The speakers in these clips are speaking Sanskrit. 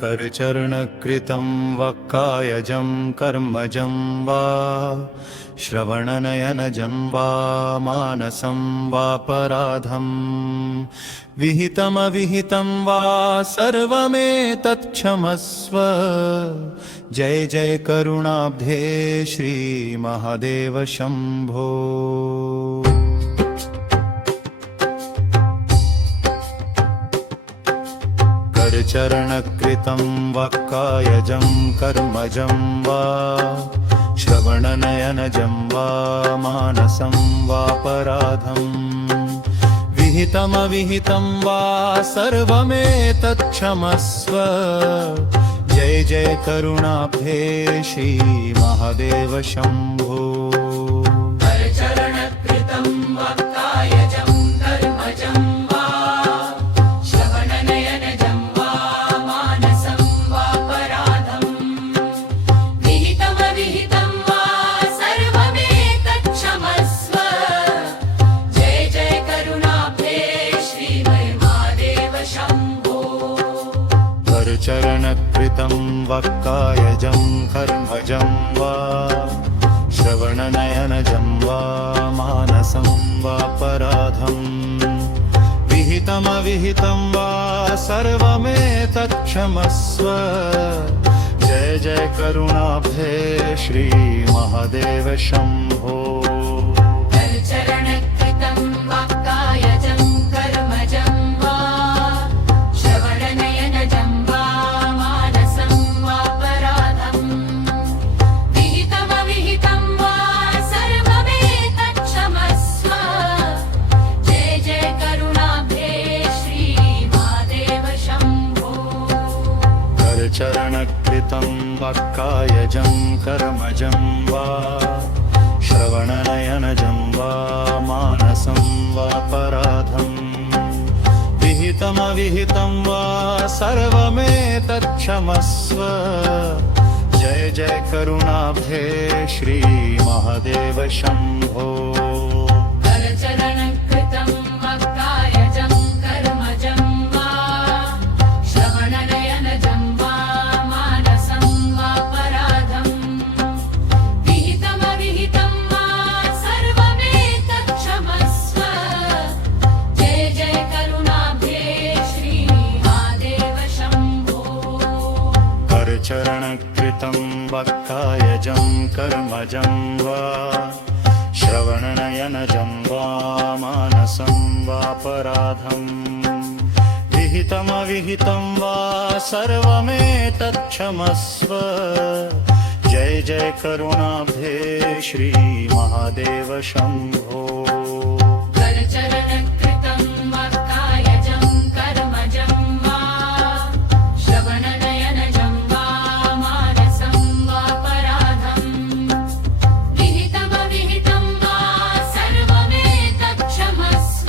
करचरणकृतं वक्कायजं कर्मजं वा श्रवणनयनजं वा मानसं वापराधं विहितमविहितं वा सर्वमेतत्क्षमस्व। जय जय करुणाब्धे श्रीमहादेव शम्भो। करचरणकृतं वक्कायजं कर्मजं वा श्रवणनयनजं वा मानसं वापराधं विहितमविहितं वा सर्वमेतत्क्षमस्व। जय जय करुणाब्धे श्रीमहादेव शम्भो। करचरणकृतं वक्कायजं कर्मजं वा श्रवणनयनजं वा मानसं वापराधं विहितमविहितं वा सर्वमेतत्क्षमस्व। जय जय करुणाब्धे श्रीमहादेव शम्भो। करचरणकृतं वक्कायजं कर्मजं वा श्रवणनयनजं वा मानसं वापराधं विहितमविहितं वा सर्वमेतत्क्षमस्व। जय जय करुणाब्धे श्रीमहादेव शम्भो। करचरणकृतं वक्कायजं कर्मजं वा श्रवणनयनजं वा मानसं वापराधं विहितमविहितं वा सर्वमेतत्क्षमस्व। जय जय करुणाब्धे श्रीमहादेव शम्भो। करचरणकृतं वक्कायजं कर्मजं वा श्रवणनयनजं वा मानसं वापराधं विहितमविहितं वा सर्वमेतत्क्षमस्व। जय जय करुणाब्धे श्रीमहादेव शम्भो। करचरणकृतं वक्कायजं कर्मजं वा श्रवणनयनजं वा मानसं वापराधं विहितमविहितं वा सर्वमेतत्क्षमस्व। जय जय करुणाब्धे श्रीमहादेव शम्भो। करचरणकृतं वक्कायजं कर्मजं वा श्रवणनयनजं वा मानसं वापराधं विहितमविहितं वा सर्वमेतत्क्षमस्व। जय जय करुणाब्धे श्रीमहादेव शम्भो। करचरणकृतं वक्कायजं कर्मजं वा श्रवणनयनजं वा मानसं वापराधं विहितमविहितं वा सर्वमेतत्क्षमस्व।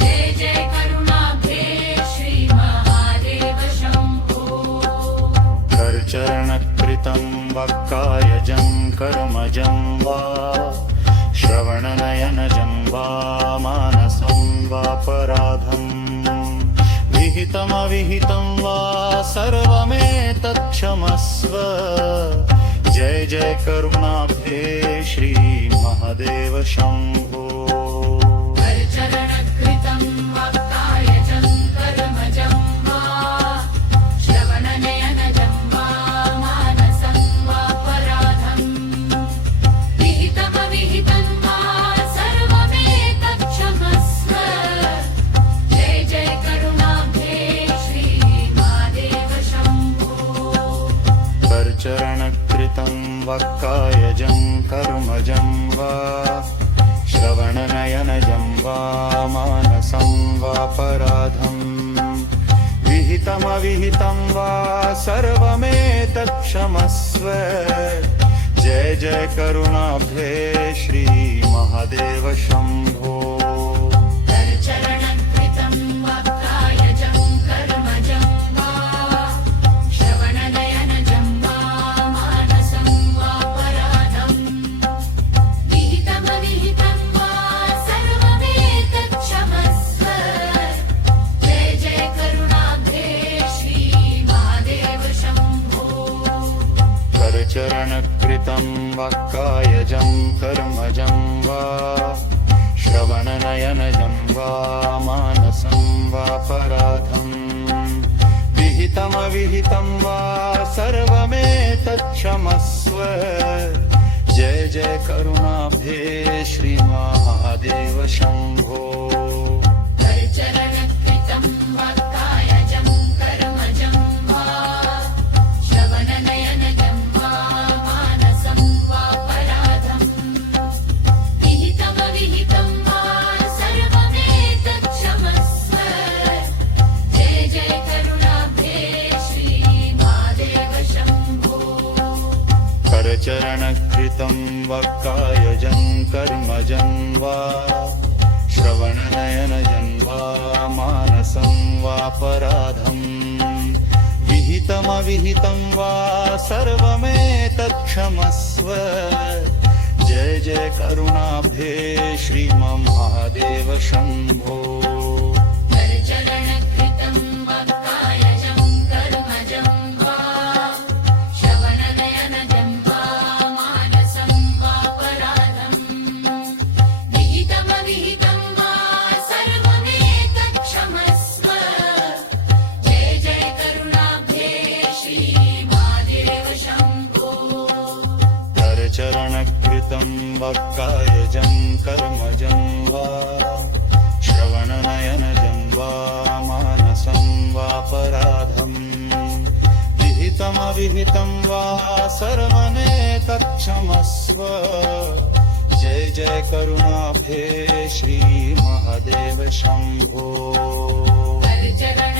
जय जय करुणाब्धे श्रीमहादेव शम्भो। करचरणकृतं वक्कायजं कर्मजं वा श्रवणनयनजं वा मानसं वापराधं विहितमविहितं वा सर्वमेतत्क्षमस्व। जय जय करुणाब्धे श्रीमहादेव शम्भो। करचरणकृतं वक्कायजं कर्मजं वा श्रवणनयनजं वा मानसं वापराधं विहितमविहितं वा सर्वमेतत्क्षमस्व। जय जय करुणाब्धे श्रीमहादेव शम्भो। करचरणकृतं वक्कायजं कर्मजं वा श्रवणनयनजं वा मानसं वापराधं विहितमविहितं वा सर्वमेतत्क्षमस्व। जय जय करुणाब्धे श्रीमहादेव शम्भो। करचरणकृतं वक्कायजं कर्मजं वा श्रवणनयनजं वा मानसं वापराधं विहितमविहितं वा सर्वमेतत्क्षमस्व। करचरणकृतं वा कायजं कर्मजं वा श्रवणनयनजं वा मानसं वापराधं विहितमविहितं वा सर्वमेतत्क्षमस्व जय जय करुणाब्धे श्रीमहादेव शम्भो करचरणकृतं वा कायजं कर्मजं वा श्रवणनयनजं वा मानसं वापराधं विहितमविहितं वा सर्वमेतत्क्षमस्व जय जय करुणाब्धे श्रीमहादेव शम्भो करचरणकृतं वा कायजं कर्मजं वा श्रवणनयनजं वा मानसं वापराधं विहितमविहितं वा सर्वमेतत्क्षमस्व जय जय करुणाब्धे श्रीमहादेव शम्भो करचरणकृतं वा कायजं कर्मजं वा श्रवणनयनजं वा मानसं वापराधं विहितमविहितं वा सर्वमेतत्क्षमस्व जय जय करुणाब्धे श्रीमहादेव शम्भो करचरणकृतं वा कायजं कर्मजं वा श्रवणनयनजं वा मानसं वापराधं विहितमविहितं वा सर्वमेतत्क्षमस्व जय जय करुणाब्धे श्रीमहादेव शम्भो करचरण